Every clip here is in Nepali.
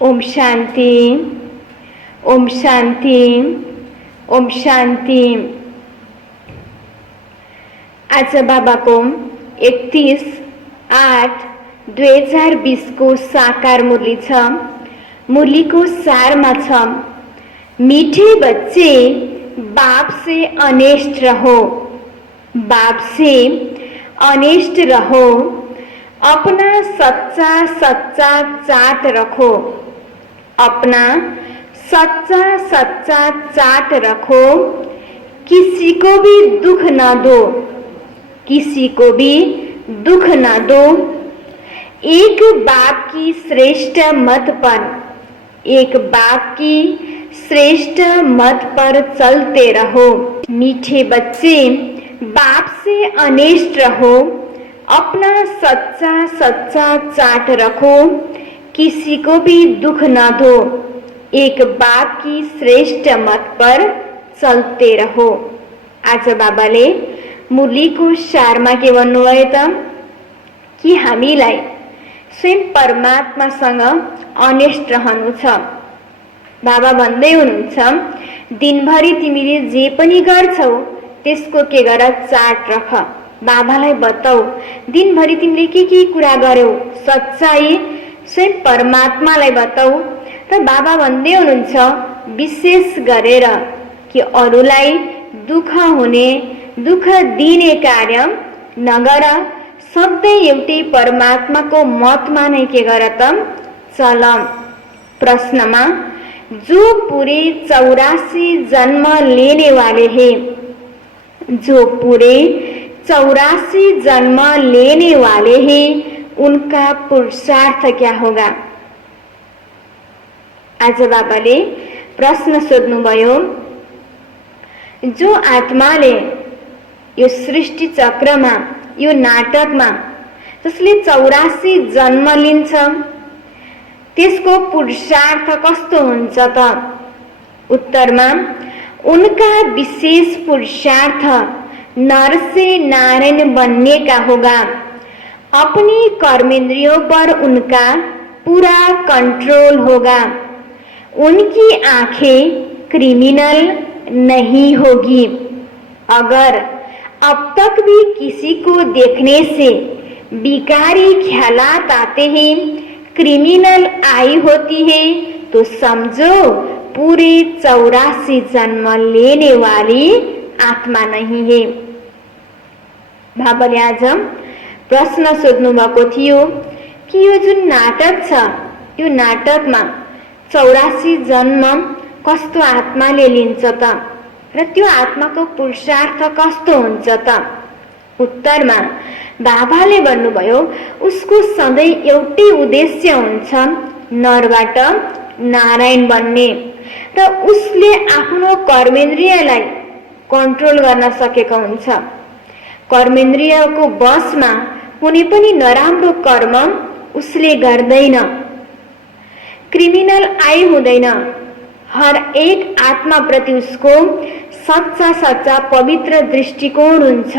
ओम शांति, ओम शांति, ओम शांति। आज बाबाको 31/8/2020 को साकार मुरली छ। मुरलीको सारमा छ, मीठे बच्चे बाप से अनेष्ट रहो, बाप से अनेष्ट रहो, अपना सच्चा सच्चा चाट रखो, अपना सच्चा सच्चा चाट रखो, किसी को भी दुख न दो, किसी को भी दुख न दो। एक बाप की श्रेष्ठ मत पर, एक बाप की श्रेष्ठ मत पर चलते रहो। मीठे बच्चे बाप से अनेष्ट रहो, अपना सच्चा सच्चा चाट रखो, किसी को भी दुख न दो, एक बाप की श्रेष्ठ मत पर चलते रहो। आज बाबाले मुरलीको सारमा के भन्नुभयो त कि हामीलाई स्वयं परमात्मासँग अनेष्ट रहनु छ। बाबा भन्दै हुनुहुन्छ, दिनभरि तिमीले जे पनि गर्छौ त्यसको के गर, चाट रख। बाबालाई बताऊ, दिनभरि तिमीले के कुरा गर्यौ, सच्चाई स्वयं परमात्मालाई बताऊ। र बाबा भन्दै हुनुहुन्छ, विशेष गरेर कि अरूलाई दुःख हुने, दुःख दिने कार्य नगर, सधैँ एउटै परमात्माको मतमा नै के गर त चल। प्रश्नमा, जो पूरे 84 जन्म लेने वाले हैं, जो पूरे 84 जन्म लेने वाले हैं, उनका पुरुषार्थ क्या होगा? आज बाबाले प्रश्न सोध्नुभयो, जो आत्माले यो सृष्टि चक्रमा, यो नाटकमा जसले 84 जन्म लिन्छ त्यसको पुरुषार्थ कस्तो हुन्छ त? उत्तरमा, उनका विशेष पुरुषार्थ नर से नारायण बनने का होगा। अपनी कर्मेंद्रियों पर उनका पूरा कंट्रोल होगा। उनकी आंखें क्रिमिनल नहीं होगी। अगर अब तक भी किसी को देखने से विकारी ख्यालात आते हैं, क्रिमिनल आई होती है, तो समझो पूरे 84 जन्म लेने वाली आत्मा नहीं है। बाबाले आज प्रश्न सोध्नु भएको थियो कि यो जुन नाटक छ, यो नाटकमा 84 जन्म कस्तो आत्माले लिन्छ त, र त्यो आत्माको पुरुषार्थ कस्तो हुन्छ त? उत्तरमा बाबाले भन्नुभयो, उसको सधैँ एउटै उद्देश्य हुन्छ, नरबाट नारायण बन्ने। र उसले आफ्नो कर्मेन्द्रियलाई कन्ट्रोल गर्न सकेको हुन्छ। कर्मेन्द्रियको बसमा कुनै पनि नराम्रो कर्म उसले गर्दैन। क्रिमिनल आई हुँदैन। हर एक आत्मा प्रति उसको सच्चा सच्चा पवित्र दृष्टिकोण हुन्छ।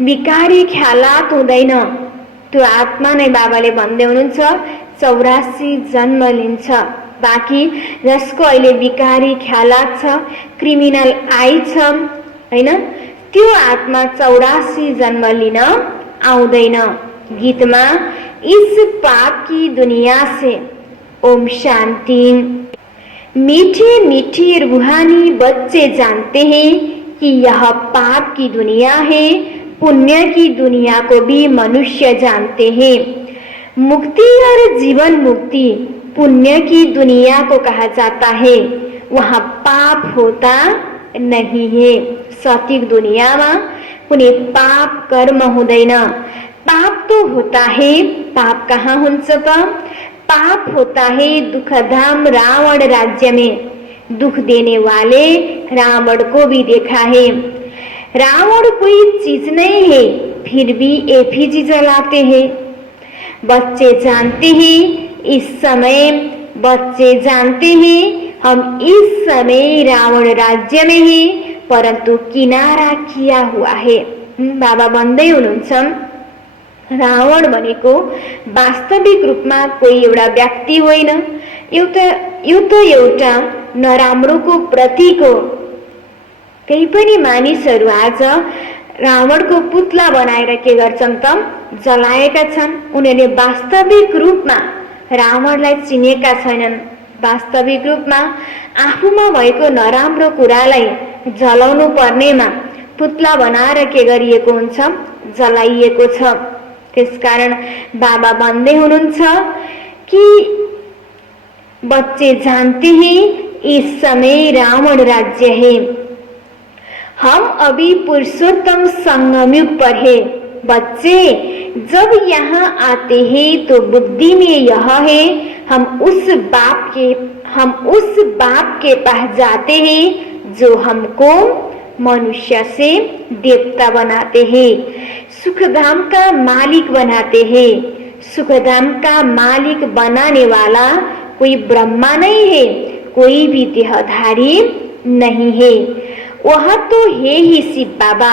विकारी ख्यालात हुँदैन। त्यो आत्मा नै बाबाले भन्दै हुनुहुन्छ 84 जन्म लिन्छ। बाँकी जसको अहिले विकारी ख्यालात छ, क्रिमिनल आई छ हैन, त्यो आत्मा 84 जन्म लिन आउँदैन। गीतमा, इस पाप की दुनिया से ओम शांति। मीठे मीठे रूहानी बच्चे जानते हैं कि यह पाप की दुनिया है, पुण्य की दुनिया को भी मनुष्य जानते हैं। मुक्ति और जीवन मुक्ति पुण्य की दुनिया को कहा जाता है, वहाँ पाप होता नहीं है। सतिक दुनियामा कुनै पाप कर्म हुँदैन। पाप तो होता है, पाप कहाँ हुन्छ त? पाप होता है दुखधाम रावण राज्य में। दुख देने वाले रावण को भी देखा है। रावण कोई चीज नहीं है, फिर भी एफिजी जलाते हैं। बच्चे जानते हैं इस समय, बच्चे जानते हैं हम इस समय रावण राज्य में हैं, परंतु किनारा किया हुआ है। बाबा भन्दै हुनुहुन्छ, रावण भनेको वास्तविक रूपमा कोही एउटा व्यक्ति होइन, यो त एउटा नराम्रोको प्रतीक हो। केही पनि मानिसहरू आज रावणको पुतला बनाएर के गर्छन् त, जलाएका छन्। उनीहरूले वास्तविक रूपमा रावणलाई चिनेका छैनन्। वास्तविक रूपमा आफूमा भएको नराम्रो कुरालाई जलाउनु पर्नेमा पुतला बनाएर के गरिएको हुन्छ, जलाइएको छ। त्यसकारण बाबा भन्दै हुनुहुन्छ कि बच्चे जानते हैं इस समय रावण राज्य है, हम अभी पुरुषोत्तम संगम युग पर है। बच्चे जब यहाँ आते हैं तो बुद्धि में यह है, हम उस बाप के पास जाते हैं जो हमको मनुष्य से देवता बनाते हैं, सुखधाम का मालिक बनाते हैं। सुखधाम का मालिक बनाने वाला कोई ब्रह्मा नहीं है, कोई भी देहधारी नहीं है। वह तो है ही शिव बाबा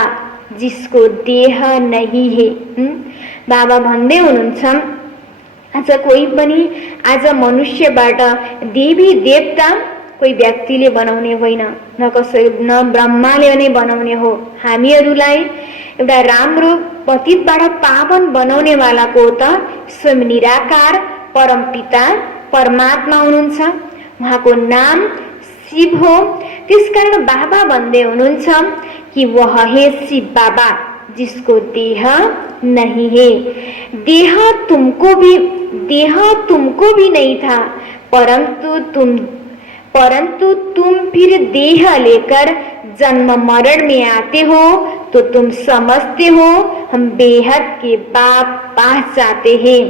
जिसको देह नहीं है। बाबा भन्दै हुनुहुन्छ आज कोही पनि आज मनुष्यबाट देवी देवता कोही व्यक्तिले बनाउने होइन, न ब्रह्माले नै बनाउने हो। हामीहरूलाई एउटा राम्रो पतितबाट पावन बनाउने वालाको त स्वयं निराकार परमपिता परमात्मा हुनुहुन्छ, उहाँको नाम शिव हो। त्यसकारण बाबा भन्दै हुनुहुन्छ कि वह है शिव बाबा जिसको देह नहीं है। देह तुमको भी नहीं था, परंतु तुम फिर देह लेकर जन्म मरण में आते हो तो तुम समझते हो हम बेहद के बाप पास जाते हैं,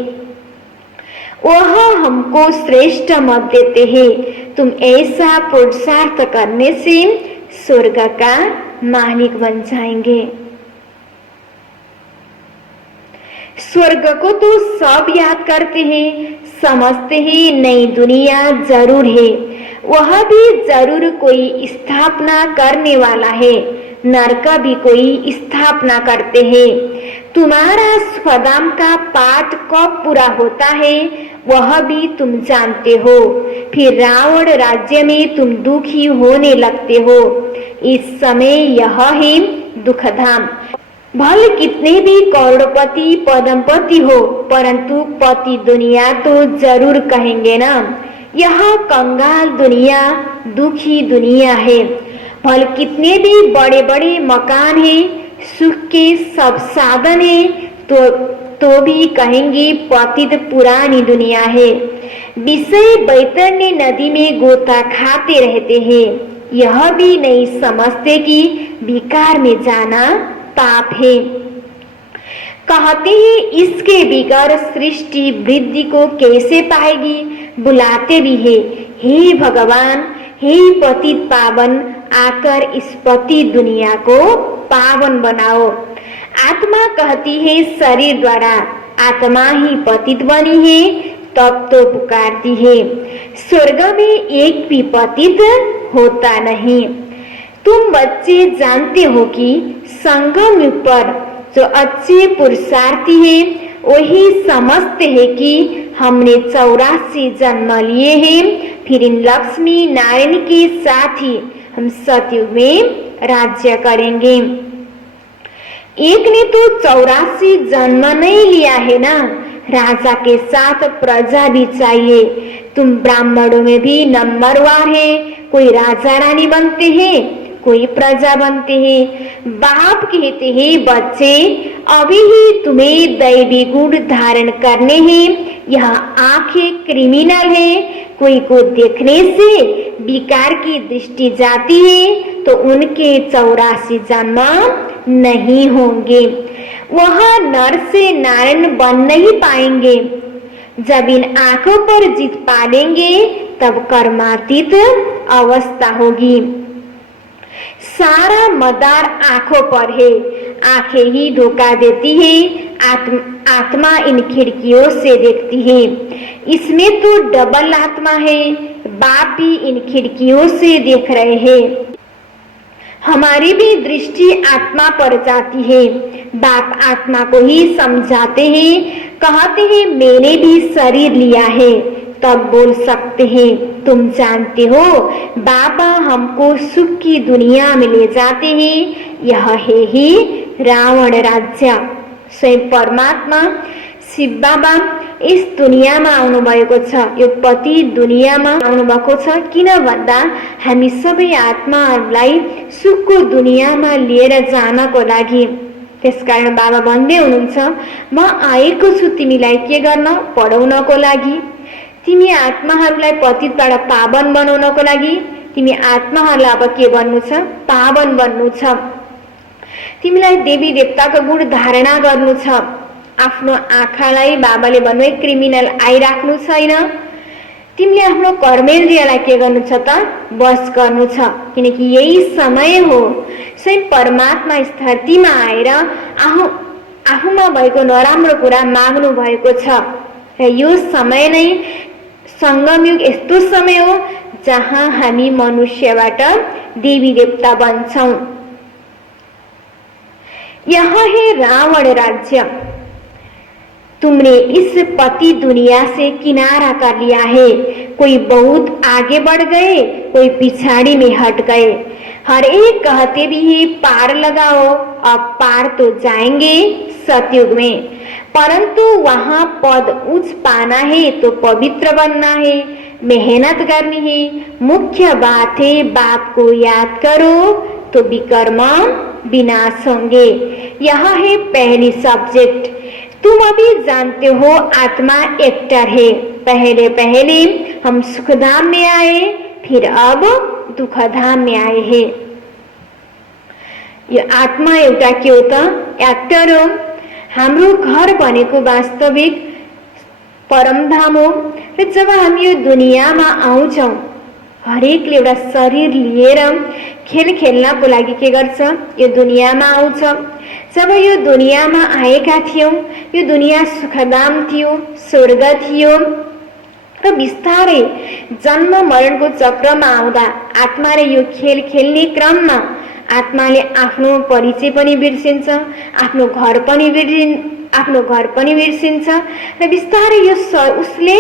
वह हमको श्रेष्ठ मत देते हैं। तुम ऐसा पुरुषार्थ करने से स्वर्ग का मालिक बन जाएंगे। स्वर्ग को तो सब याद करते हैं, समझते हैं नई दुनिया जरूर है, वह भी जरूर कोई स्थापना करने वाला है, नरक भी कोई स्थापना करते हैं। तुम्हारा स्वदाम का पाठ कब पूरा होता है वह भी तुम जानते हो, फिर रावण राज्य में तुम दुखी होने लगते हो। इस समय यह है दुखधाम। भले कितने भी करोड़पति पदमपति हो, परंतु पति दुनिया तो जरूर कहेंगे ना। यह कंगाल दुनिया, दुखी दुनिया है। भले कितने भी बड़े बड़े मकान है, सुख के सब साधन है, तो भी कहेंगे पतित पुरानी दुनिया है। विषय बैतरणी नदी में गोता खाते रहते हैं, यह भी नहीं समझते कि विकार में जाना पाप है। कहते हैं इसके बिगैर सृष्टि वृद्धि को कैसे पाएगी, बुलाते भी है हे भगवान, हे पतित पावन, आकर इस पति दुनिया को पावन बनाओ। आत्मा कहती है शरीर द्वारा, आत्मा ही पतित बनी है, तब तो पुकारती है। स्वर्ग में एक भी पतित होता नहीं। तुम बच्चे जानते हो कि संगम युग पर जो अच्छे पुरुषार्थी है वही समझते हैं कि हमने 84 जन्म लिए हैं, फिर इन लक्ष्मी नारायण के साथ ही हम सतयुग में राज्य करेंगे। एक ने तो 84 जन्म नहीं लिया है ना, राजा के साथ प्रजा भी चाहिए। तुम ब्राह्मणों में भी नंबरवार है, कोई राजा रानी बनते हैं, कोई प्रजा बनते हैं। बाप कहते हैं बच्चे अभी ही तुम्हें दैवी गुण धारण करने हैं। यह आंखें क्रिमिनल है, कोई को देखने से विकार की दृष्टि जाती है तो उनके 84 जन्म नहीं होंगे, वह नर से नारायण बन नहीं पाएंगे। जब इन आंखों पर जीत पालेंगे तब कर्मातीत अवस्था होगी। सारा मदार आंखों पर है, आंखें ही धोखा देती है, आत्मा इन खिड़कियों से देखती है। इसमें तो डबल आत्मा है, बाप भी इन खिड़कियों से देख रहे हैं। हमारी भी दृष्टि आत्मा पर जाती है। बाप आत्मा को ही समझाते हैं, कहते हैं मैंने भी शरीर लिया है, तब बोल सकते हैं तुम जानते हो बाबा हमको सुख की दुनिया में ले जाते हैं। यह है ही रावण राज्य। स्वयं परमात्मा शिव बाबा यस दुनियाँमा आउनुभएको छ। यो पति दुनियाँमा आउनुभएको छ किन भन्दा हामी सबै आत्माहरूलाई सुखको दुनियाँमा लिएर जानको लागि। त्यसकारण बाबा भन्दै हुनुहुन्छ म आएको छु तिमीलाई के गर्न, पढाउनको लागि। तिमी आत्माहरूलाई पतितबाट पावन बनाउनको लागि। तिमी आत्माहरूलाई अब के बन्नु छ, पावन बन्नु छ। तिमीलाई देवी देवताको गुण धारणा गर्नु छ। आफ्नो आँखालाई बाबाले भन्नु क्रिमिनल आइराख्नु छैन। तिमीले आफ्नो कर्मेन्द्रियलाई के गर्नु छ त, बस गर्नु छ। किनकि यही समय हो स्वयं परमात्मा यस धरतीमा आएर आफूमा भएको नराम्रो कुरा माग्नु भएको छ। र यो समय नै संगमयुग यस्तो समय हो जहाँ हामी मनुष्यबाट देवी देवता बन्छौं। यह है रावण राज्य। तुमने इस पति दुनिया से किनारा कर लिया है। कोई बहुत आगे बढ़ गए, कोई पिछाड़ी में हट गए। हर एक कहते भी है पार लगाओ, अब पार तो जाएंगे सतयुग में, परंतु वहाँ पद उच्च पाना है तो पवित्र बनना है, मेहनत करनी है। मुख्य बात है बाप को याद करो तो विकर्म विनाश होंगे। यह है पहली सब्जेक्ट। तुम अभी जानते हो आत्मा एक्टर है। पहले पहले हम सुखधाम में आए, फिर अब दुखधाम में आए हैं। यो आत्मा एउटा के हो त, एक्टर हो। हाम्रो घर भनेको वास्तविक परमधाम हो। र जब हामी यो दुनियाँमा आउँछौं हरेकले एउटा शरीर लिएर खेल खेल्नको लागि के गर्छ, यो दुनियाँमा आउँछ। जब यो दुनियाँमा आएका थियौं यो दुनिया सुखधाम थियो, स्वर्ग थियो। र बिस्तारै जन्म मरणको चक्रमा आउँदा आत्माले यो खेल खेल्ने क्रममा आत्माले आफ्नो परिचय पनि बिर्सिन्छ, आफ्नो घर पनि बिर्सिन्छ। र बिस्तारै उसले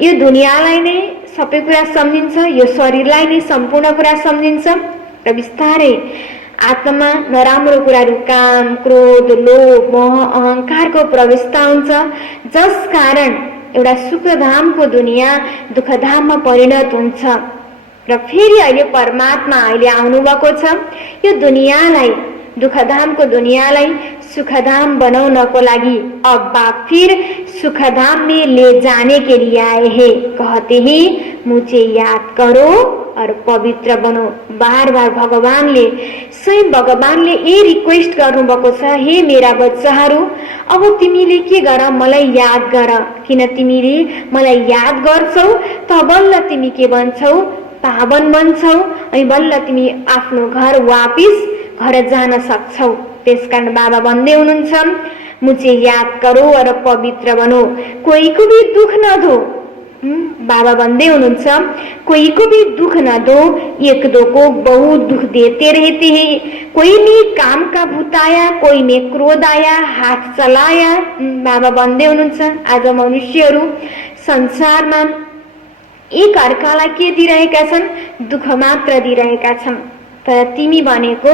यो दुनियाँलाई नै सबै कुरा सम्झिन्छ, यो शरीरलाई नै सम्पूर्ण कुरा सम्झिन्छ। र बिस्तारै आत्मा नराम्रो कुराहरू काम, क्रोध, लोभ, मोह, अहंकारको प्रवेशता हुन्छ, जस कारण एउटा सुखधामको दुनिया दुखधाममा परिणत हुन्छ। र फेरि अहिले परमात्मा अहिले आउनुभएको छ यो दुनियाँलाई, दुखधामको दुनियाँलाई सुखधाम बनाउनको लागि। अब बाप फिर सुखधाम में ले जाने के लिए आए हैं। कहते हैं मुझे याद करो और पवित्र बनो। बार बार भगवानले, स्वयं भगवानले ये रिक्वेस्ट गर्नुभएको छ, हे मेरा बच्चाहरू अब तिमीले के गर, मलाई याद गर। किन तिमीले मलाई याद गर्छौ त बल्ल तिमी के बन्छौ, पावन बन्छौ। अनि बल्ल तिमी आफ्नो घर वापिस घर जान सक्छौ। त्यसकारण बाबा भन्दै हुनुहुन्छ मुझे याद करो और पवित्र बनो, कोई को भी दुख न दो। बाबा भन्दै हुनुहुन्छ कोई को भी दुख न दो, एक दो को बहुत दुख देते रहते हैं। कोई में काम का भूत आया, कोई में क्रोध आया, हाथ चलाया। बाबा भन्दै हुनुहुन्छ आज मनुष्यहरू संसारमा एक अर्कालाई के दिइरहेका छन्, दुख मात्र दिइरहेका छन्। तर तिमी भनेको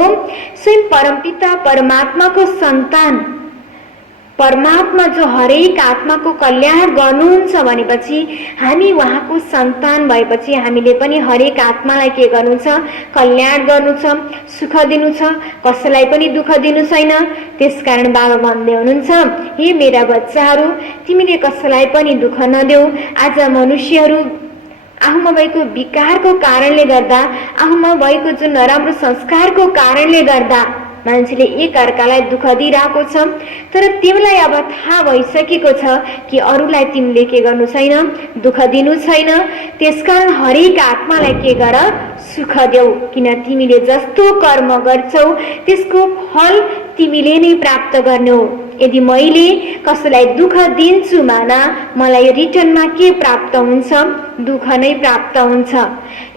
स्वयं परमपिता परमात्माको सन्तान, परमात्मा जो हरेक आत्माको कल्याण गर्नुहुन्छ भनेपछि हामी उहाँको सन्तान भएपछि हामीले पनि हरेक आत्मालाई के गर्नु छ, कल्याण गर्नु छ, सुख दिनु छ, कसैलाई पनि दुख दिनु छैन। त्यसकारण बाबा भन्दै हुनुहुन्छ हे मेरा बच्चाहरू तिमीले कसैलाई पनि दुख नदेऊ। आज मनुष्यहरू आफूमा भएको विकारको कारणले गर्दा, आफूमा भएको जुन नराम्रो संस्कारको कारणले गर्दा मान्छेले एक अर्कालाई दुख दिइरहेको छ। तर तिमीलाई अब थाहा भइसकेको छ कि अरूलाई तिमीले के गर्नु छैन, दुख दिनु छैन। त्यसकारण हरेक आत्मालाई के गर, सुख देऊ। किन तिमीले जस्तो कर्म गर्छौ त्यसको फल तिमीले नै प्राप्त गर्ने हो। यदि मैले कसैलाई दुख दिन्छु माना मलाई रिटर्नमा के प्राप्त हुन्छ, दुख नै प्राप्त हुन्छ।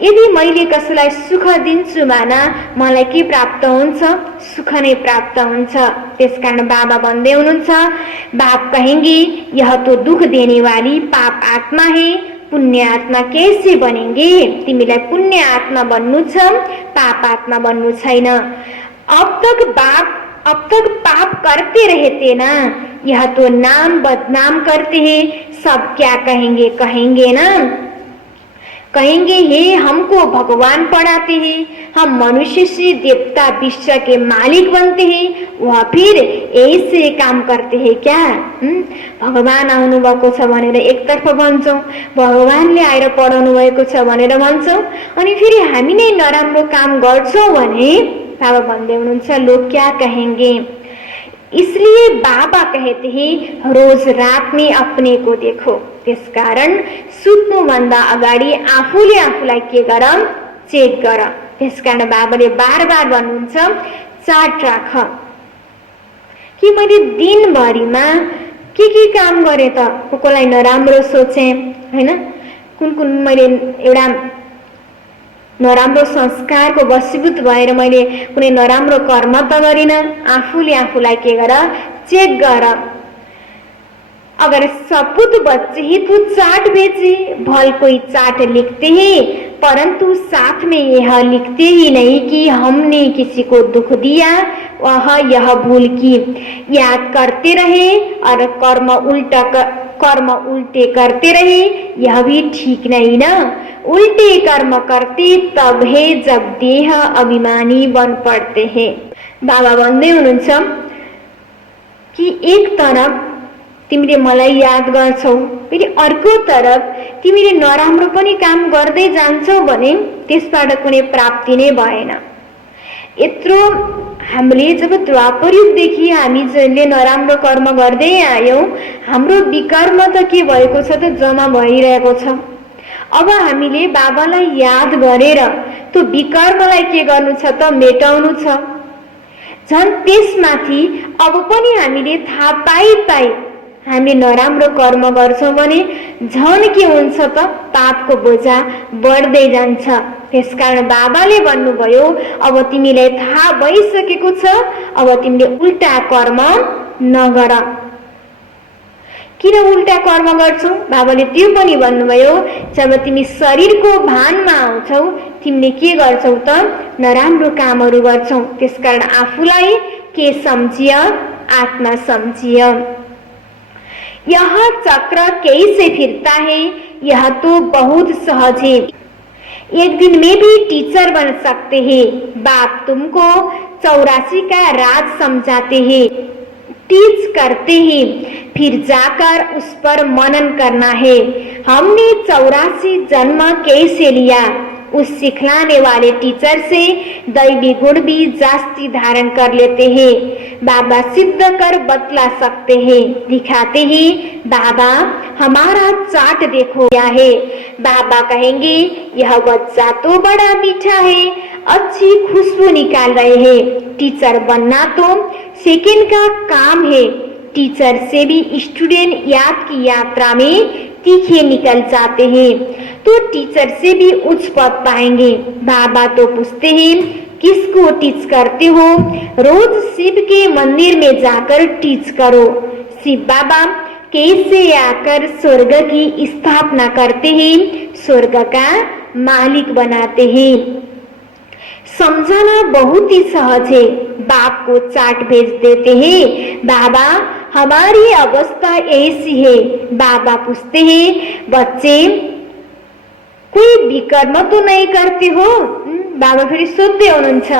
यदि मैले कसैलाई सुख दिन्छु माना मलाई के प्राप्त हुन्छ? सुख नै प्राप्त हुन्छ। त्यसकारण बाबा भन्दै हुनुहुन्छ, बाप कहेंगे यह तो दुख देने वाली पाप आत्मा है, पुण्य आत्मा कैसे बनेंगे? तिमीलाई पुण्य आत्मा बन्नु छ, पाप आत्मा बन्नु छैन। अब तक पाप करते रहते ना, यह तो नाम बदनाम करते हैं, सब क्या कहेंगे? कहेंगे ना, कहेंगे हे हमको भगवान पढ़ाते हैं, हम मनुष्य से देवता विश्व के मालिक बनते हैं, वह फिर ऐसे काम करते हैं क्या? भगवान आउनु भएको छ भनेर एकतर्फ भन्छौं, भगवानले आएर पढाउनु भएको छ भनेर भन्छौं, अनि फेरि हामी नै नराम्रो काम गर्छौं भने बाबा भन्दै हुनुहुन्छ लोग क्या कहेंगे? इसलिए बाबा कहते हैं रोज रात में अपने को देखो। त्यसकारण सुत्नुभन्दा अगाडि आफूले आफूलाई के गर? चेक गर। त्यसकारण बाबाले बार बार भन्नुहुन्छ चार्ट राख कि मैले दिनभरिमा के काम गरे त? कसलाई नराम्रो सोचे हैन, कुन मैले एउटा नराम्रो संस्कारको वशीभूत भएर मैले कुनै नराम्रो कर्म त गरिन। आफूले आफूलाई के गर? चेक गर। अगर सपूत बच्चे ही तो चार्ट भेजे, भल कोई चार्ट लिखते हैं परंतु साथ में यह लिखते ही नहीं कि हमने किसी को दुख दिया, वह यह भूल की। याद करते रहे और कर्म उल्टे करते रहे, यह भी ठीक नहीं ना। उल्टे कर्म करते तब है जब देह अभिमानी बन पड़ते हैं। बाबा भन्दै हुनुहुन्छ कि एक तरफ तिमीले मलाई याद गर्छौ, फेरि अर्को तरफ तिमीले नराम्रो पनि काम गर्दै जान्छौ भने त्यसबाट कुनै प्राप्ति नै भएन। यत्रो हामीले जब द्वापर युगदेखि हामी जसले नराम्रो कर्म गर्दै आयौं, हाम्रो विकर्म त के भएको छ त जमा भइरहेको छ। अब हामीले बाबालाई याद गरेर त्यो विकर्मलाई के गर्नु छ त? मेटाउनु छ। झन् त्यसमाथि अब पनि हामीले थाहा पाई हामीले नराम्रो कर्म गर्छौं भने झन् के हुन्छ त? पापको बोझा बढ्दै जान्छ। त्यसकारण बाबाले भन्नुभयो अब तिमीलाई थाहा भइसकेको छ, अब तिमीले उल्टा कर्म नगर। किन उल्टा कर्म गर्छौ? बाबाले त्यो पनि भन्नुभयो, जब तिमी शरीरको भानमा आउँछौ तिमीले के गर्छौ त? नराम्रो कामहरू गर्छौ। त्यसकारण आफूलाई के सम्झिय? आत्मा सम्झिय। यह चक्र कैसे फिरता है? यह तो बहुत सहज है। एक दिन में भी टीचर बन सकते हैं। बाप तुमको 84 का राज समझाते हैं, टीच करते हैं, फिर जाकर उस पर मनन करना है। हमने 84 जन्म कैसे लिया? उस सिखलाने वाले टीचर से दैवी गुण भी जास्ती धारण कर लेते हैं। बाबा सिद्ध कर बतला सकते हैं, दिखाते हैं। बाबा हमारा चार्ट देखो क्या है? बाबा कहेंगे यह बच्चा तो बड़ा मीठा है, अच्छी खुशबू निकाल रहे हैं। टीचर बनना तो सेकंड का काम है। टीचर से भी स्टूडेंट याद की यात्रा में तीखे निकल जाते हैं, तो टीचर से भी उच्च पद पाएंगे। बाबा तो पूछते हैं किसको टीच करते हो? रोज शिव के मंदिर में जाकर टीच करो। शिव बाबा कैसे आकर स्वर्ग की स्थापना करते हैं, स्वर्ग का मालिक बनाते हैं। समझाना बहुत ही सहज है। बाप को चार्ट भेज देते हैं, बाबा हमारी अवस्था ऐसी है। बाबा पूछते हैं बच्चे कोई विकर्म तो नहीं करते हो? बाबा फेरि सोध्दै हुनुहुन्छ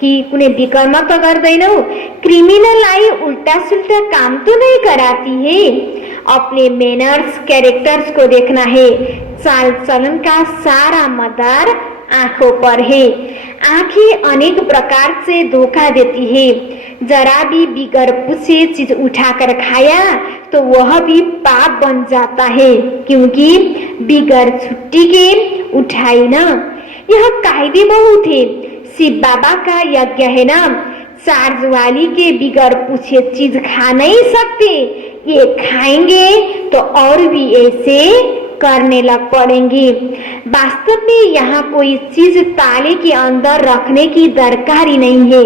कि कुनै विकर्म त गर्दैनौ? क्रिमिनल आई उल्टा सुल्टा काम तो नहीं कराती है? अपने मैनर्स कैरेक्टर्स को देखना है। चाल चलन का सारा मदार आंखों पर है। आंखें अनेक प्रकार से धोखा देती है। जरा भी बिगर पूछे चीज उठाकर खाया तो वह भी पाप बन जाता है, क्योंकि बिगर छुट्टी के उठाई ना। यह कायदे बहुत है। शिव बाबा का यज्ञ है ना, चार्ज वाली के बिगर पूछे चीज खा नहीं सकते। ये खाएंगे तो और भी ऐसे करने लग पड़ेंगे। वास्तव में यहाँ कोई चीज ताले के अंदर रखने की दरकार ही नहीं है।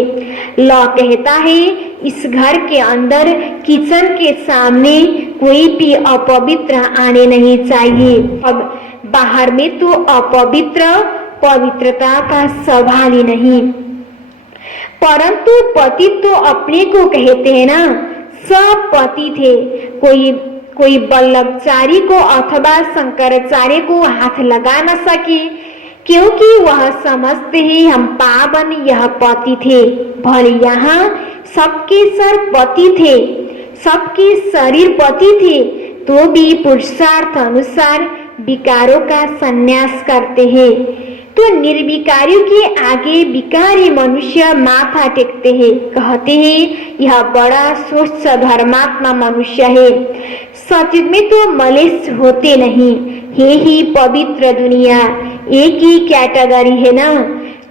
लॉ कहता है इस घर के अंदर किचन के सामने कोई भी अपवित्र आने नहीं चाहिए। अब बाहर में तो अपवित्र पवित्रता का सवाल ही नहीं। परंतु पति तो अपने को कहते हैं ना, सब पति थे। कोई वल्लभाचार्य को अथवा शंकराचार्य को हाथ लगा न सके, क्योंकि वह समझते ही हम पावन यह पति थे। भले यहाँ सबके सर पति थे, सबके शरीर पति थे, तो भी पुरुषार्थ अनुसार विकारों का संन्यास करते हैं। तो निर्विकारियों के आगे विकारी मनुष्य माथा टेकते हैं, कहते हैं यह बड़ा स्वच्छ धर्मात्मा मनुष्य है। सचमुच में तो मलेच्छ होते नहीं। हे ही पवित्र दुनिया, एक ही कैटेगरी है ना।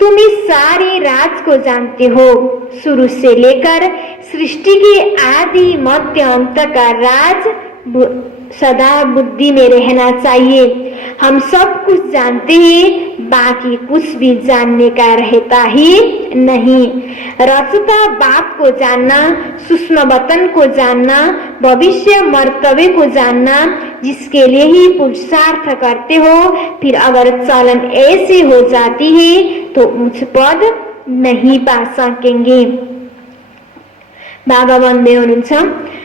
तुम इस सारे राज को जानते हो, शुरू से लेकर सृष्टि के आदि मध्य अंत का राज सदा बुद्धि में रहना चाहिए। हम सब कुछ जानते हैं, बाकी कुछ भी जानने का रहता ही नहीं। रचता बाप को जानना, सूक्ष्म वतन को जानना, भविष्य मर्तव्य को जानना, जिसके लिए ही पुरुषार्थ करते हो, फिर अगर चलन ऐसे हो जाती है तो उच्च पद नहीं पा सकेंगे। बाबा भन्दै हुनुहुन्छ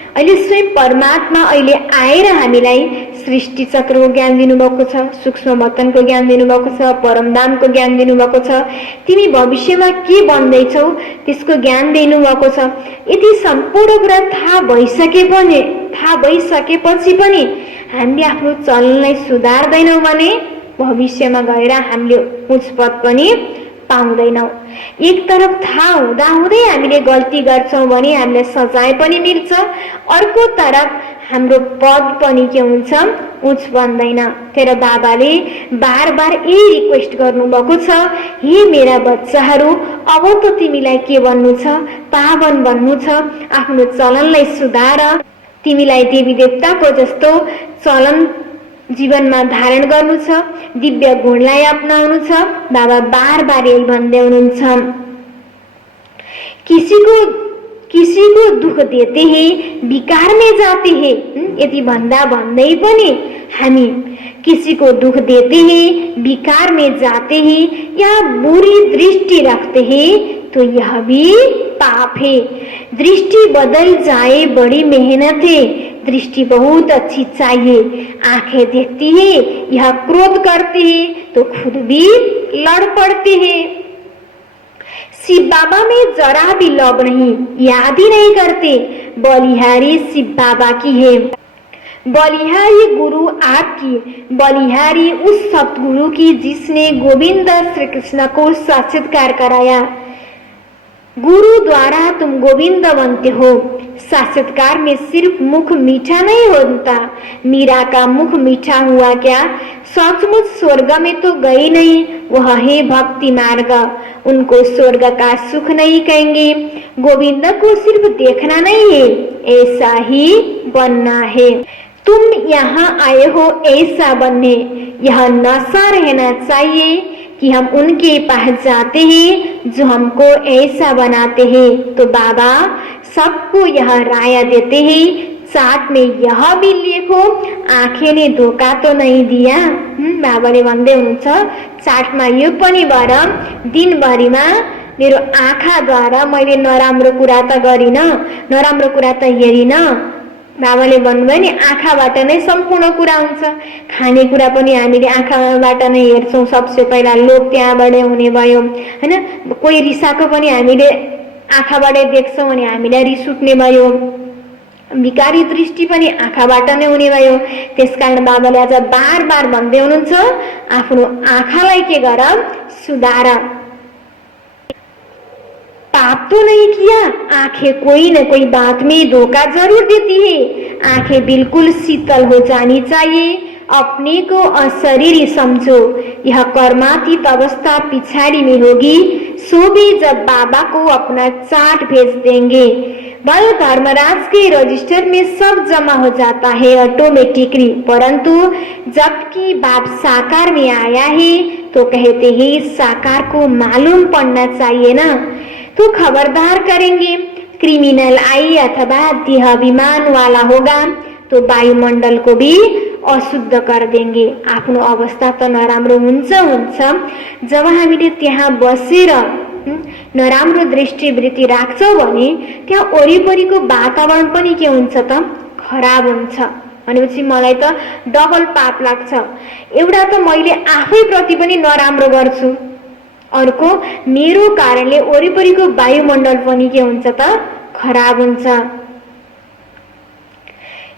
अहिले स्वयं परमात्मा अहिले आएर हामीलाई सृष्टि चक्रको ज्ञान दिनुभएको छ, सूक्ष्म वतनको ज्ञान दिनुभएको छ, परमधामको ज्ञान दिनुभएको छ। तिमी भविष्यमा के बन्दैछौ त्यसको ज्ञान दिनुभएको छ। यदि सम्पूर्ण कुरा थाहा भइसकेपछि पनि हामीले आफ्नो चलनलाई सुधार्दैनौँ भने भविष्यमा गएर हामीले उच्च पद पनि पाउँदैनौँ। एक तरफ थाहा हुँदाहुँदै हामीले गल्ती गर्छौँ भने हामीलाई सजाय पनि मिल्छ, अर्को तरफ हाम्रो पद पनि के हुन्छ, उच्च बन्दैन। तेरो बाबाले बार बार यही रिक्वेस्ट गर्नुभएको छ, हे मेरा बच्चाहरू, अब त तिमीलाई के बन्नु छ, पावन बन्नु छ। आफ्नो चलनलाई सुधार। तिमीलाई देवी देवताको जस्तो चलन जीवनमा धारण गर्नु छ, दिव्य गुणलाई अपनाउनु छ। बाबा बार बार यही भन्दै हुनुहुन्छ, किसी को दुख देते हैं विकार में जाते हैं। यदि भन्दा भन्दै पनि हामी किसी को दुख देते हैं, विकार में जाते हैं या बुरी दृष्टि रखते हैं तो यह भी पाप है। दृष्टि बदल जाए बड़ी मेहनत है। दृष्टि बहुत अच्छी चाहिए। आंखें देखती है, यह क्रोध करते हैं तो खुद भी लड़ पड़ते हैं। शिव बाबा में जरा भी लव नहीं, याद ही नहीं करते। बलिहारी शिव बाबा की है। बलिहारी गुरु आपकी, बलिहारी उस सतगुरु की जिसने गोविंद श्री कृष्ण को साक्षात्कार कराया। गुरु द्वारा तुम गोविंद बनते हो। साक्षात्कार में सिर्फ मुख मीठा नहीं होता। मीरा का मुख मीठा हुआ क्या? सचमुच स्वर्ग में तो गई नहीं, वह है भक्ति मार्ग। उनको स्वर्ग का सुख नहीं कहेंगे। गोविंद को सिर्फ देखना नहीं है, ऐसा ही बनना है। तुम यहाँ आए हो ऐसा बनने। यह नशा रहना चाहिए कि हम उनके पास जाते हैं जो हमको ऐसा बनाते हैं। तो बाबा सबको यह राय देते हैं, चार्ट में यह भी लेखो, आँखें ने धोखा तो नहीं दिया। बाबाले भन्दै हुनुहुन्छ चार्टमा यो पनि भर, दिनभरिमा मेरो आँखाद्वारा मैले नराम्रो कुरा त गरिन, नराम्रो कुरा त हेरिन। बाबाले भन्नुभयो नि, आँखाबाट नै सम्पूर्ण कुरा हुन्छ। खाने कुरा पनि हामीले आँखाबाट नै हेर्छौँ। सबसे पहिला लोभ त्यहाँबाट हुने भयो हैन। कोही रिसाएको पनि हामीले आँखाबाटै देख्छौँ अनि हामीलाई रिस उठ्ने भयो। विकारी दृष्टि पनि आँखाबाट नै हुने भयो। त्यसकारण बाबाले आज बार बार भन्दै हुनुहुन्छ, आफ्नो आँखालाई के गर, सुधार। पाप तो नहीं किया, आंखें कोई न कोई बात में धोखा जरूर देती है। आंखें बिल्कुल शीतल हो जानी चाहिए, अपने को अशरीरी समझो। यह कर्मातीत अवस्था पिछाड़ी में होगी, सो भी जब बाबा को अपना चार्ट भेज देंगे। बल धर्मराज के रजिस्टर में सब जमा हो जाता है ऑटोमेटिकली, परंतु जबकि बाप साकार में आया है तो कहते हैं साकार को मालूम पड़ना चाहिए ना, तो खबरदार करेंगे। क्रिमिनल आई अथवा देहाभिमान वाला होगा तो वायुमण्डल को भी अशुद्ध कर देंगे। आफ्नो अवस्था त नराम्रो हुन्छ। जब हामीले त्यहाँ बसेर नराम्रो दृष्टिवृत्ति राख्छौँ भने त्यहाँ वरिपरिको वातावरण पनि के हुन्छ त, खराब हुन्छ। भनेपछि मलाई त डबल पाप लाग्छ। एउटा त मैले आफै प्रति पनि नराम्रो गर्छु, अर्को मेरो कारणले वरिपरिको वायुमण्डल पनि के हुन्छ त, खराब हुन्छ।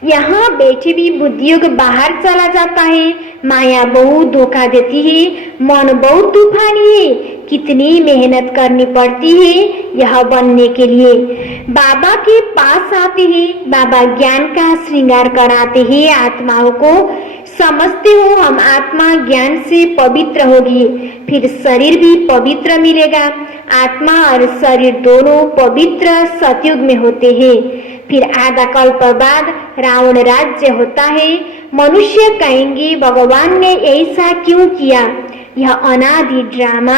यहाँ बैठे भी बुद्धियोग बाहर चला जाता है। माया बहुत धोखा देती है, मन बहुत तूफानी है, कितनी मेहनत करनी पड़ती है यह बनने के लिए। बाबा के पास आते हैं, बाबा ज्ञान का श्रृंगार कराते हैं आत्माओं को। समझते हो हम आत्मा ज्ञान से पवित्र होगी, फिर शरीर भी पवित्र मिलेगा। आत्मा और शरीर दोनों पवित्र सतयुग में होते हैं। फिर आधा कल्प बाद रावण राज्य होता है। मनुष्य कहेंगे भगवान ने ऐसा क्यों किया, यह अनादि ड्रामा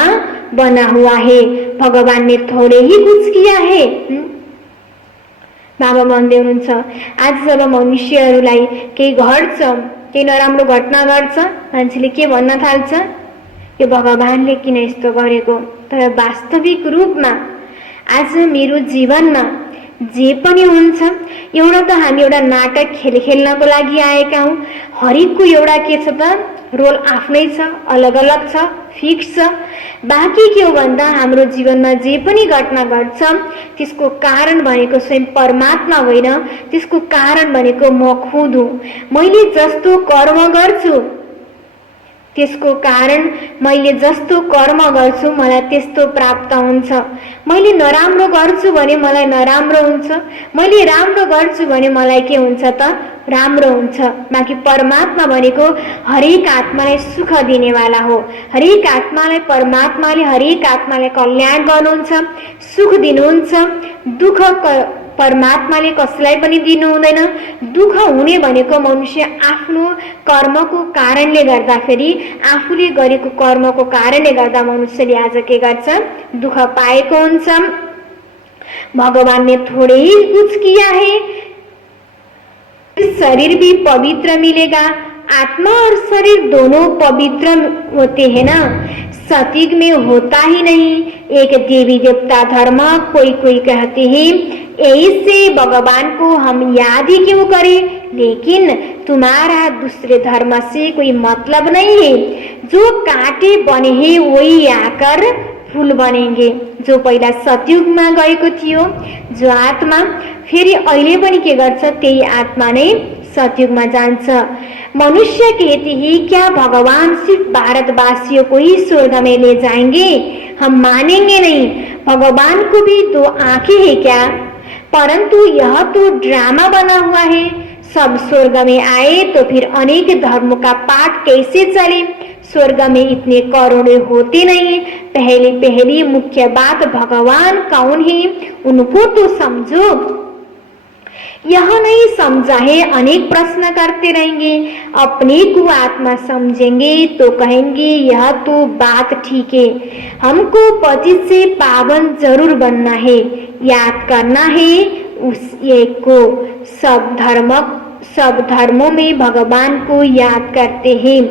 बना हुआ है, भगवान ने थोड़े ही कुछ किया है। बाबा भन्दै हुनुहुन्छ आज जब मनुष्यहरूलाई केही घट्छ, केही नराम्रो घटना घट्छ, मान्छेले के भन्न थाल्छ, यो भगवानले किन यस्तो गरेको। तर वास्तविक रूपमा आज मेरो जीवनमा जे पनि हुन्छ, एउटा त हामी एउटा नाटक खेल्नको लागि आएका हौँ। हरेकको एउटा के छ त, रोल आफ्नै छ, अलग अलग छ, फिक्स छ। बाँकी के हो भन्दा हाम्रो जीवनमा जे पनि घटना घट्छ त्यसको कारण भनेको स्वयं परमात्मा होइन, त्यसको कारण भनेको म खुद हुँ। मैले जस्तो कर्म गर्छु त्यसको कारण मैले जस्तो कर्म गर्छु मलाई त्यस्तो प्राप्त हुन्छ। मैले नराम्रो गर्छु भने मलाई नराम्रो हुन्छ, मैले राम्रो गर्छु भने मलाई के हुन्छ त, राम्रो हुन्छ। बाँकी परमात्मा भनेको हरेक आत्मालाई सुख दिनेवाला हो। हरेक आत्मालाई परमात्माले हरेक आत्मालाई कल्याण गर्नुहुन्छ, सुख दिनुहुन्छ। दुःख परमात्माले कसैलाई पनि दिनु हुँदैन। दुःख हुने भनेको मनुष्य आफ्नो कर्मको कारणले गर्दाखेरि, आफूले गरेको कर्मको कारणले गर्दा मनुष्यले आज के गर्छ, दुःख पाएको हुन्छ। भगवान ने थोड़े ही कुछ किया है, शरीर भी पवित्र मिलेगा। आत्मा और शरीर दोनों पवित्र होते हैं ना, सतयुग में होता ही नहीं। एक देवी देवता धर्म कोई कोई कहते हैं ऐसे भगवान को हम याद ही क्यों करें, लेकिन तुम्हारा दूसरे धर्म से कोई मतलब नहीं है। जो कांटे बने हैं वही आकर फूल बनेंगे। जो पहिला सतयुगमा गएको थियो जो आत्मा फेरि अहिले पनि के गर्छ, त्यही आत्मा नै सतयुगमा जान्छ। मनुष्य कहते हैं क्या भगवान सिर्फ भारतवासियों को ही स्वर्ग में ले जाएंगे, हम मानेंगे नहीं। भगवान को भी दो आंखें हैं क्या, परंतु यह तो ड्रामा बना हुआ है। सब स्वर्ग में आए तो फिर अनेक धर्मों का पाठ कैसे चले। स्वर्ग में इतने करोड़ों होते नहीं। पहली मुख्य बात भगवान कौन है उनको तो समझो। यह नहीं समझा है अनेक प्रश्न करते रहेंगे। अपने को आत्मा समझेंगे तो कहेंगे यह तो बात ठीक है, हमको पतित से पावन जरूर बनना है, याद करना है उस एक को। सब धर्मों में भगवान को याद करते हैं।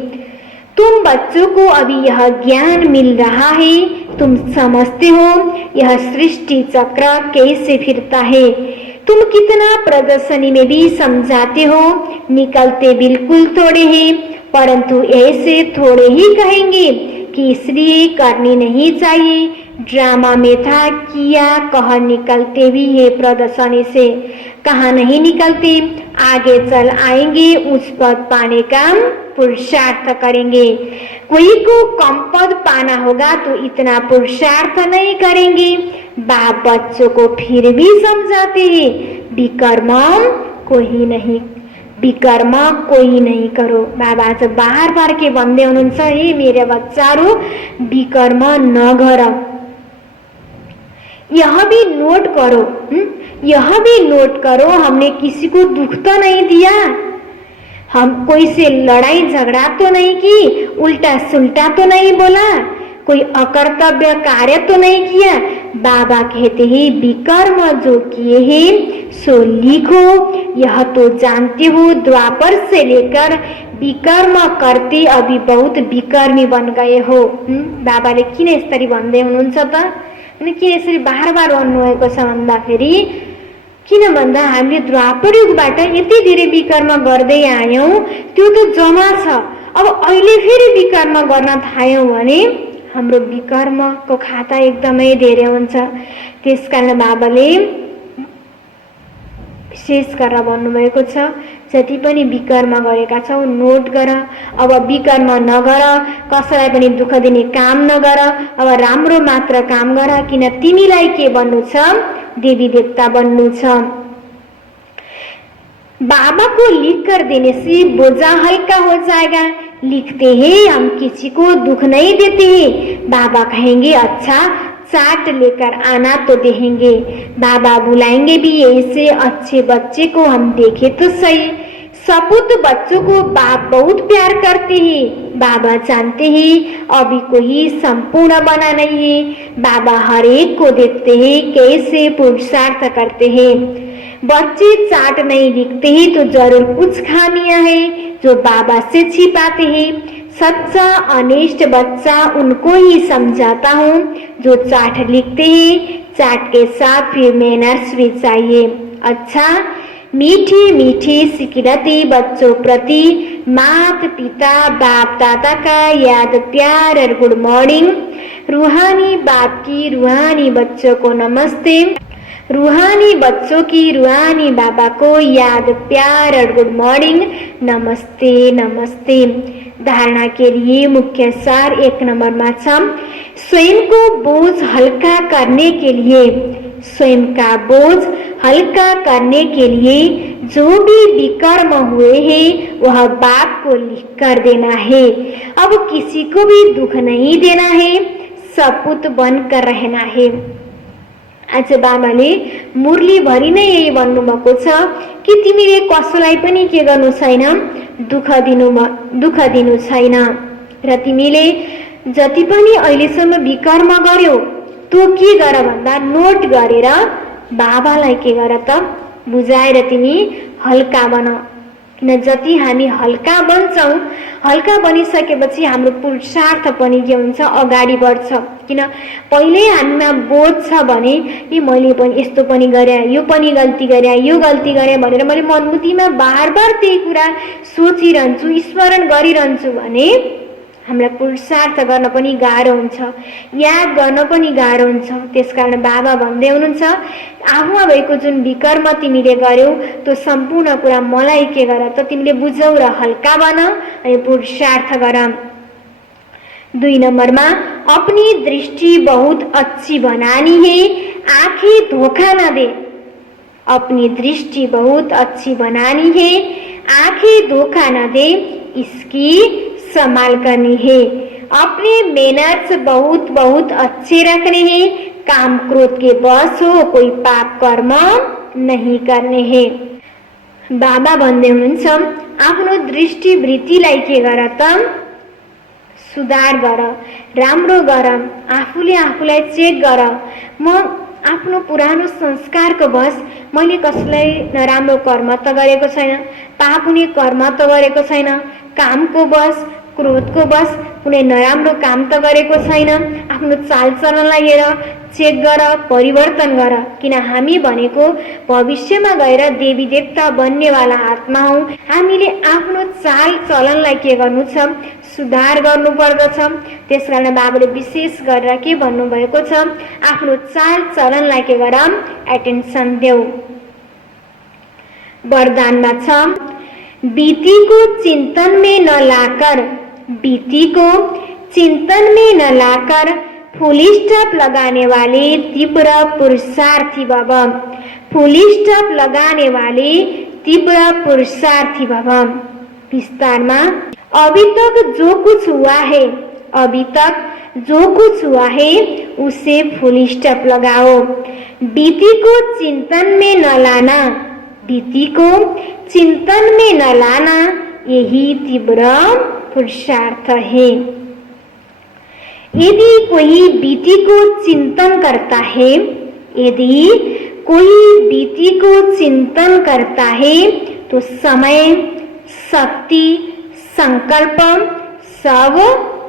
तुम बच्चों को अभी यह ज्ञान मिल रहा है, तुम समझते हो यह सृष्टि चक्र कैसे फिरता है। तुम कितना प्रदर्शनी में भी समझाते हो, निकलते बिल्कुल थोड़े हैं, परंतु ऐसे थोड़े ही कहेंगे कि इसलिए करनी नहीं चाहिए। ड्रामा में था किया कह निकलते भी है प्रदर्शनी से, कहाँ नहीं निकलते। आगे चल आएंगे, उस पद पाने का पुरुषार्थ करेंगे। कोई को कम पद पाना होगा तो इतना पुरुषार्थ नहीं करेंगे। बाप बच्चों को फिर भी समझाते हैं विकर्म को ही नहीं विकर्म कोही नहीं करो। बाबा आज बार बार के भन्दै हुनुहुन्छ, हे मेरा बच्चाहरू विकर्म नगर। यह भी नोट करो, यह भी नोट करो, हमने किसी को दुख तो नहीं दिया, हम कोई से लड़ाई झगड़ा तो नहीं की, उल्टा सुल्टा तो नहीं बोला, कोई अकर्तव्य कार्य तो नहीं किया। बाबा कहते हैं विकर्म जो किए हैं सो लिखो। यह तो जानते हो द्वापर से लेकर विकर्म करते अभी बहुत विकर्मी बन गए हो। बाबाले किन यसरी भन्दै हुनुहुन्छ त? अनि किन यसरी बार बार भन्नुभएको छ भन्दाखेरि, किन भन्दा हामीले द्वापर युगबाट यति धेरै विकर्म गर्दै आयौं, त्यो त जमा छ। अब अहिले फेरि विकर्म गर्न थाल्यौं भने हाम्रो विकर्मको खाता एकदमै धेरै हुन्छ। त्यसकारण बाबाले विशेष गरेर भन्नुभएको छ, जति पनि विकर्म गरेका छौ नोट गर। अब विकर्म नगर, कसैलाई पनि दुःख दिने काम नगर, अब राम्रो मात्र काम गर, किन तिमीलाई के बन्नु छ? देवी देवता बन्नु छ। बाबा को लिख कर देने से बोझा हल्का हो जाएगा। लिखते हैं हम किसी को दुख नहीं देते हैं। बाबा कहेंगे अच्छा चाट लेकर आना तो देंगे। बाबा बुलाएंगे भी ऐसे अच्छे बच्चे को हम देखे तो सही। सपूत बच्चों को बाप बहुत प्यार करते हैं। बाबा जानते हैं अभी कोई संपूर्ण बना नहीं है। बाबा हर एक को देखते हैं कैसे पुरुषार्थ करते हैं। बच्चे चाट नहीं लिखते हैं तो जरूर कुछ खामियां हैं जो बाबा से छिपाते हैं। सच्चा अनिष्ट बच्चा उनको ही समझाता हूँ जो चाट लिखते हैं। चाट के साथ फिर मैनर्स भी चाहिए। अच्छा, मीठी मीठी सिकरती बच्चों प्रति माता पिता बाप दादा का याद प्यार और गुड मॉर्निंग। रूहानी बाप की रूहानी बच्चों को नमस्ते। रूहानी बच्चों की रूहानी बाबा को याद प्यार और गुड मॉर्निंग। नमस्ते नमस्ते। धारणा के लिए मुख्य सार 1 नंबर में स्वयं को बोझ हल्का करने के लिए, स्वयं का बोझ हल्का करने के लिए जो भी विकर्म हुए हैं वह बाप को लिख कर देना है। अब किसी को भी दुख नहीं देना है, सपूत बनकर रहना है। आज बाबाले मुरलीभरि नै यही भन्नुभएको छ कि तिमीले कसैलाई पनि के गर्नु छैन, दुख दिनु छैन। र तिमीले जति पनि अहिलेसम्म विकर्म गर्यो त्यो के गर भन्दा नोट गरेर बाबालाई के गर त बुझाएर तिमी हल्का बन। किन जति हामी हल्का बन्छौं, हल्का बनिसकेपछि हाम्रो पुरुषार्थ पनि के हुन्छ अगाडि बढ्छ। किन पहिले हामीमा बोझ छ भने कि मैले पनि यस्तो पनि गरे, यो पनि गल्ती गरे, यो गल्ती गरे भनेर मैले मनमुतीमा बार बार त्यही कुरा सोचिरहन्छु, स्मरण गरिरहन्छु भने हामीलाई पुरुषार्थ गर्न पनि गाह्रो हुन्छ, याद गर्न पनि गाह्रो हुन्छ। त्यसकारण बाबा भन्दै हुनुहुन्छ आफूमा भएको जुन विकर्म तिमीले गर्यौ त्यो सम्पूर्ण कुरा मलाई के गर त तिमीले बुझौ र हल्का बन अनि पुरुषार्थ गर। 2 नंबरमा अपनी दृष्टि बहुत अच्छी बनानी है, आंखें धोखा न दे। अपनी दृष्टि बहुत अच्छी बनानी है, आंखें धोखा न दे, इसकी संभाल करनी है। अपने मैनर्स बहुत बहुत अच्छे रखने हैं, काम क्रोध के बस हो, कोई पाप कर्म नहीं करने हैं। बाबा भन्दै हुनुहुन्छ आफ्नो दृष्टिवृत्तिलाई के गर त सुधार गर, राम्रो गर, आफूले आफूलाई चेक गर। म आफ्नो पुरानो संस्कारको बस मैले कसैलाई नराम्रो कर्म त गरेको छैन, पाप हुने कर्म त गरेको छैन, कामको बस क्रोधको बस कुनै नराम्रो काम त गरेको छैन। आफ्नो चालचलनलाई हेर, चेक गर, परिवर्तन गर। किन हामी भनेको भविष्यमा गएर देवी देवता बन्नेवाला आत्मा हौ। हामीले आफ्नो चालचलनलाई के गर्नु छ सुधार गर्नु पर्दछ। त्यसकारण बाबाले विशेष गरेर के भन्नुभएको छ आफ्नो चालचलनलाई के गर एटेन्सन देऊ। वरदानमा छ बीती को चिंतन में न लाकर, बीती को चिंतन में न लाकर फुल स्टॉप लगाने वाले तीव्र पुरुषार्थी बाबा। फुल स्टॉप लगाने वाले तीव्र पुरुषार्थी भव। विस्तारमा, अभी तक जो कुछ हुआ है, अभी तक जो कुछ हुआ है उसे फुल स्टॉप लगाओ। बीती को चिंतन में न लाना, बीती को चिंतन में न लाना, यही तीव्र पुरुषार्थ है। यदि कोई बीती को चिंतन करता है, यदि कोई बीती को चिंतन करता है तो समय, शक्ति, संकल्प सब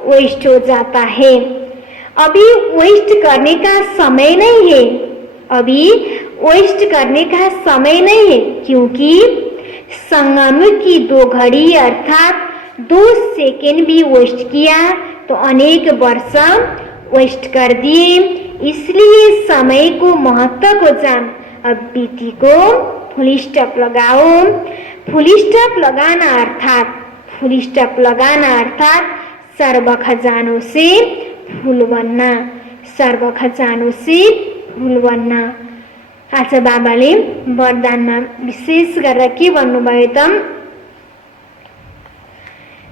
वेस्ट हो जाता है। अभी वेस्ट करने का समय नहीं है, अभी वेस्ट करने का समय नहीं है, क्योंकि संगम की 2 घड़ी अर्थात 2 सेकेंड भी वेस्ट किया तो अनेक वर्ष वेस्ट कर दिए। इसलिए समय को महत्व को जान। अब बीती को फुल स्टॉप लगाओ। फुल स्टॉप लगाना अर्थात, फुल स्टॉप लगाना अर्थात सर्व खजानों से फूल बन्ना, सर्व खजानों से फूल बन्ना। आज बाबाले वरदानमा विशेष गरेर के भन्नुभयो त,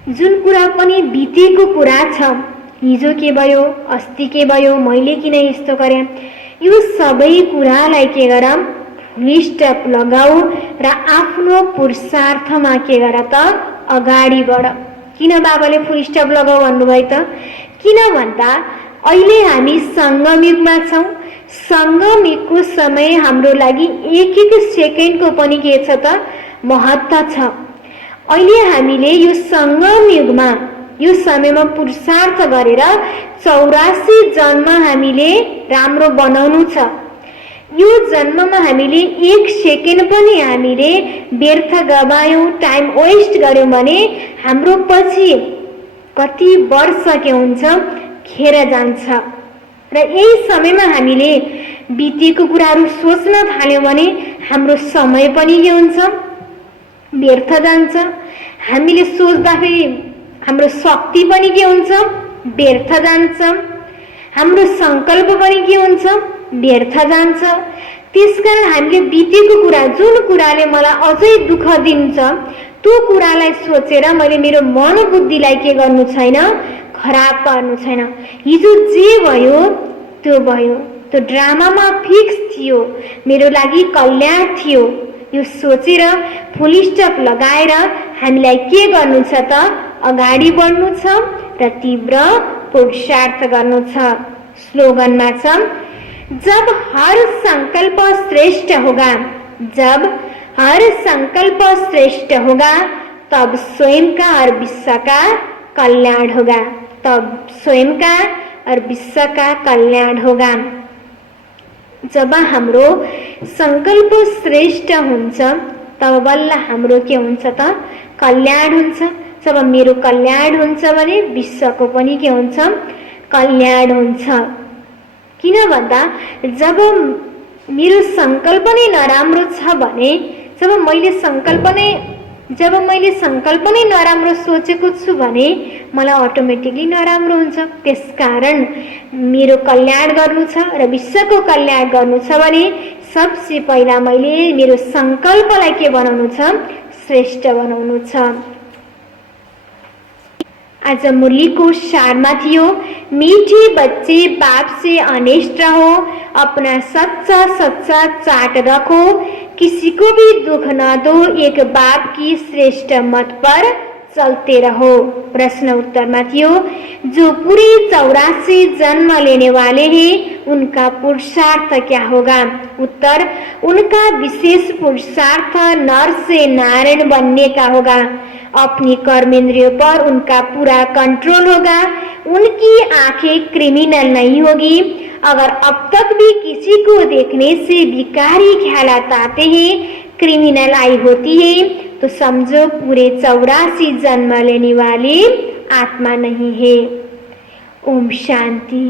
जुन कुरा पनि बितेको कुरा छ, हिजो के भयो, अस्ति के भयो, मैले किन यस्तो गरेँ, यो सबै कुरालाई के गर फुल स्टॉप लगाऊ र आफ्नो पुरुषार्थमा के गर त अगाडि बढ। किन बाबाले फुल स्टॉप लगाऊ भन्नुभयो त, किन भन्दा अहिले हामी संगमयुगमा छौँ। संगमयुगको समय हाम्रो लागि एक एक सेकेन्डको पनि के छ त महत्त्व छ। अहिले हामीले यो संगमयुगमा, यो समयमा पुरुषार्थ गरेर 84 जन्म हामीले राम्रो बनाउनु छ। यो जन्ममा हामीले 1 सेकेन्ड पनि हामीले व्यर्थ गवायौँ, टाइम वेस्ट गर्यौँ भने हाम्रो पछि कति वर्ष के हुन्छ, खेर जान्छ। र यही समयमा हामीले बितेको कुराहरू सोच्न थाल्यौँ भने हाम्रो समय पनि के हुन्छ, व्यर्थ जान्छ। हामीले सोच्दाखेरि हाम्रो शक्ति पनि के हुन्छ, व्यर्थ जान्छ। हाम्रो संकल्प पनि के हुन्छ, व्यर्थ जान्छ। त्यसकारण हामीले बितेको कुरा, जुन कुराले मलाई अझै दुःख दिन्छ, त्यो कुरालाई सोचेर मैले मेरो मन बुद्धिलाई के गर्नु छैन, खराब पार्नु छैन। हिजो जे भयो त्यो भयो, त्यो ड्रामामा फिक्स थियो, मेरो लागि कल्याण थियो, यो सोचेर फुल स्टॉप लगाएर हामीलाई के गर्नु छ त, अगाडि बढ्नु छ र तीव्र पुरुषार्थ गर्नु छ। स्लोगनमा छ, जब हर संकल्प श्रेष्ठ होगा, जब हर संकल्प श्रेष्ठ होगा तब स्वयं का और विश्व का कल्याण होगा, तब स्वयं का और विश्व का कल्याण होगा। जब हाम्रो संकल्प श्रेष्ठ हुन्छ तब बल्ल हाम्रो के हुन्छ त, कल्याण हुन्छ। जब मेरो कल्याण हुन्छ भने विश्वको पनि के हुन्छ, कल्याण हुन्छ। किन भन्दा जब मेरो संकल्प नै नराम्रो छ भने, जब मैले संकल्प नै नराम्रो सोचेको छु भने मलाई अटोमेटिकली नराम्रो हुन्छ। त्यसकारण मेरो कल्याण गर्नु छ र विश्वको कल्याण गर्नु छ भने सबसे पहिला मैले मेरो संकल्पलाई के बनाउनु छ, श्रेष्ठ बनाउनु छ। आज मुरली को सारमा थियो, मीठे बच्चे बाप से अनेस्ट रहो, अपना सच्चा सच्चा चाट रखो, किसी को भी दुख न दो, एक बाप की श्रेष्ठ मत पर चलते रहो। प्रश्न उत्तर में थियो, जो पूरे 84 जन्म लेने वाले हैं उनका पुरुषार्थ क्या होगा? उत्तर, उनका विशेष पुरुषार्थ नर से नारायण बनने का होगा। अपनी कर्मेंद्रियों पर उनका पूरा कंट्रोल होगा। उनकी आंखें क्रिमिनल नहीं होगी। अगर अब तक भी किसी को देखने से विकारी ख्यालात आते हैं, क्रिमिनल आई होती है, तो समझो पूरे 84 जन्म लेने वाली आत्मा नहीं है। ओम शांति।